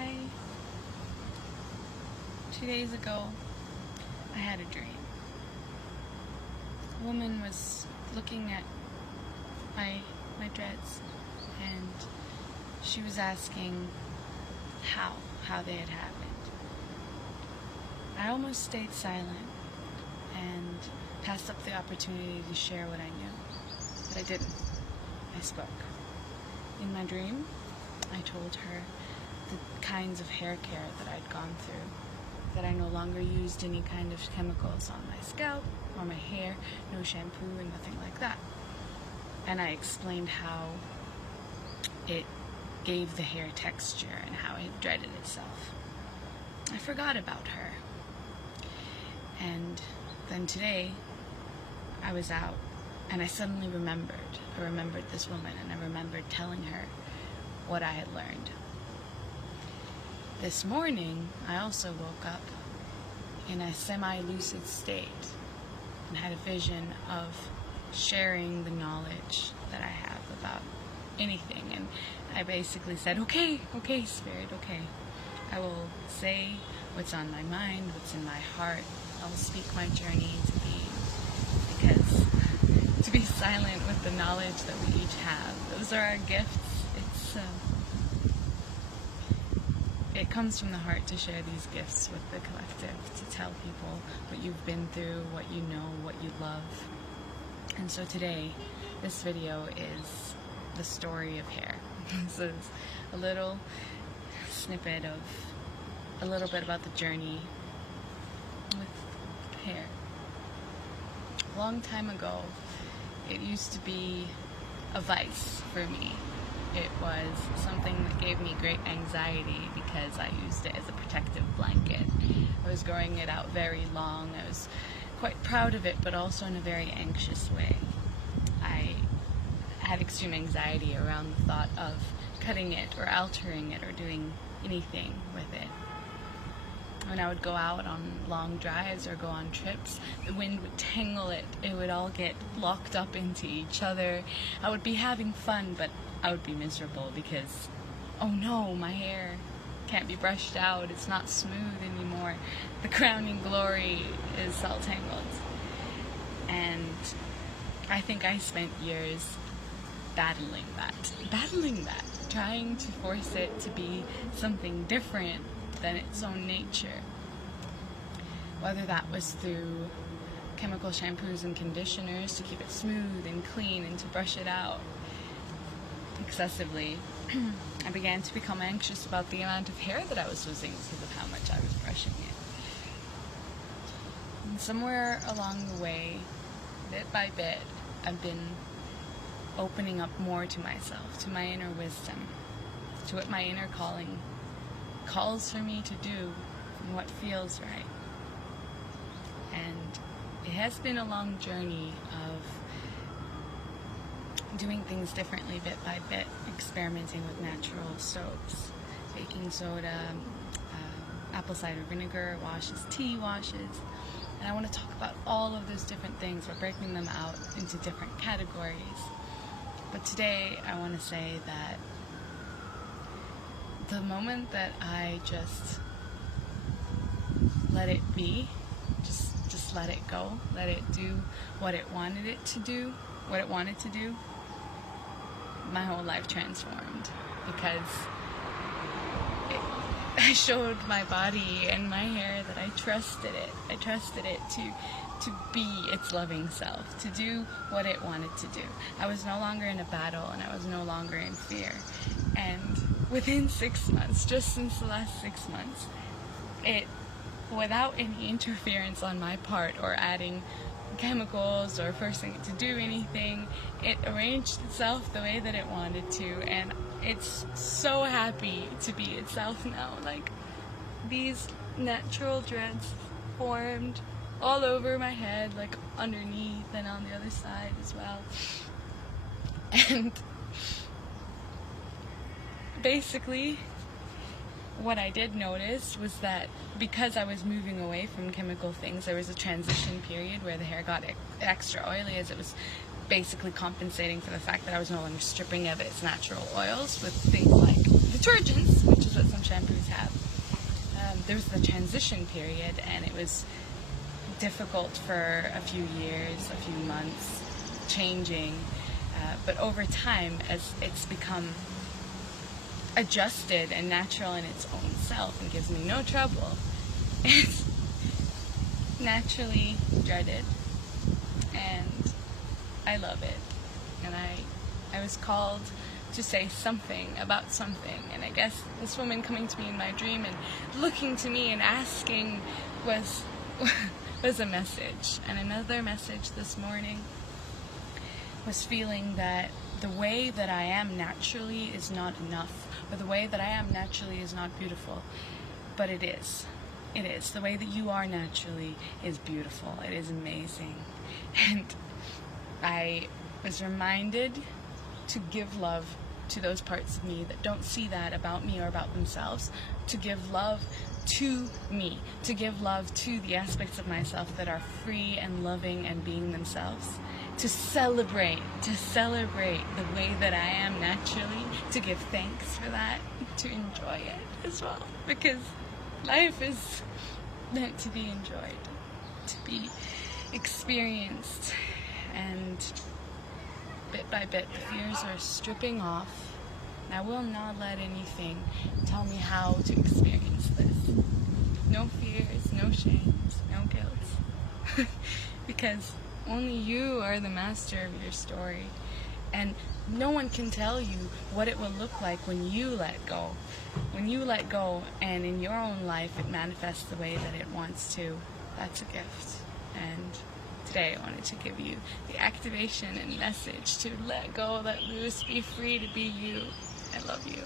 Hi. 2 days ago, I had a dream. A woman was looking at my dreads, and she was asking how they had happened. I almost stayed silent and passed up the opportunity to share what I knew, but I didn't. I spoke. In my dream, I told her the kinds of hair care that I'd gone through, that I no longer used any kind of chemicals on my scalp or my hair, no shampoo and nothing like that. And I explained how it gave the hair texture and how it dreaded itself. I forgot about her. And then today, I was out and I suddenly remembered. I remembered this woman, and I remembered telling her what I had learned. This morning, I also woke up in a semi-lucid state and had a vision of sharing the knowledge that I have about anything. And I basically said, okay, Spirit, okay. I will say what's on my mind, what's in my heart. I will speak my journey into being. Because to be silent with the knowledge that we each have, those are our gifts. It comes from the heart to share these gifts with the collective, to tell people what you've been through, what you know, what you love. And so today, this video is the story of hair. This is a little snippet of a little bit about the journey with hair. A long time ago, it used to be a vice for me. It was something that gave me great anxiety because I used it as a protective blanket. I was growing it out very long. I was quite proud of it, but also in a very anxious way. I had extreme anxiety around the thought of cutting it or altering it or doing anything with it. When I would go out on long drives or go on trips, the wind would tangle it. It would all get locked up into each other. I would be having fun, but I would be miserable because, oh no, my hair can't be brushed out. It's not smooth anymore. The crowning glory is all tangled. And I think I spent years battling that, trying to force it to be something different than its own nature. Whether that was through chemical shampoos and conditioners to keep it smooth and clean and to brush it out excessively, I began to become anxious about the amount of hair that I was losing because of how much I was brushing it. And somewhere along the way, bit by bit, I've been opening up more to myself, to my inner wisdom, to what my inner calling calls for me to do and what feels right. And it has been a long journey of doing things differently bit by bit, experimenting with natural soaps, baking soda, apple cider vinegar washes, tea washes. And I want to talk about all of those different things, but breaking them out into different categories. But today I want to say that the moment that I just let it be, just let it go, let it do what it wanted it to do, my whole life transformed, because I showed my body and my hair that I trusted it. I trusted it to be its loving self, to do what it wanted to do. I was no longer in a battle, and I was no longer in fear. And within 6 months, just since the last 6 months, it, without any interference on my part or adding chemicals or forcing it to do anything, it arranged itself the way that it wanted to, and it's so happy to be itself now. Like, these natural dreads formed all over my head, like underneath and on the other side as well. And basically, what I did notice was that because I was moving away from chemical things, there was a transition period where the hair got extra oily, as it was basically compensating for the fact that I was no longer stripping of its natural oils with things like detergents, which is that some shampoos have. There was the transition period, and it was difficult for a few years, a few months, changing. But over time, as it's become adjusted and natural in its own self and gives me no trouble, it's naturally dreaded, and I love it. And I was called to say something about something, and I guess this woman coming to me in my dream and looking to me and asking was a message. And another message this morning was feeling that the way that I am naturally is not enough, or the way that I am naturally is not beautiful, but it is. It is. The way that you are naturally is beautiful. It is amazing. And I was reminded to give love to those parts of me that don't see that about me or about themselves, to give love to me, to give love to the aspects of myself that are free and loving and being themselves, to celebrate the way that I am naturally, to give thanks for that, to enjoy it as well, because life is meant to be enjoyed, to be experienced, and bit by bit the fears are stripping off. And I will not let anything tell me how to experience this. No fears, no shames, no guilt. Because only you are the master of your story. And no one can tell you what it will look like when you let go. When you let go and in your own life it manifests the way that it wants to. That's a gift. And today I wanted to give you the activation and message to let go, let loose, be free to be you. I love you.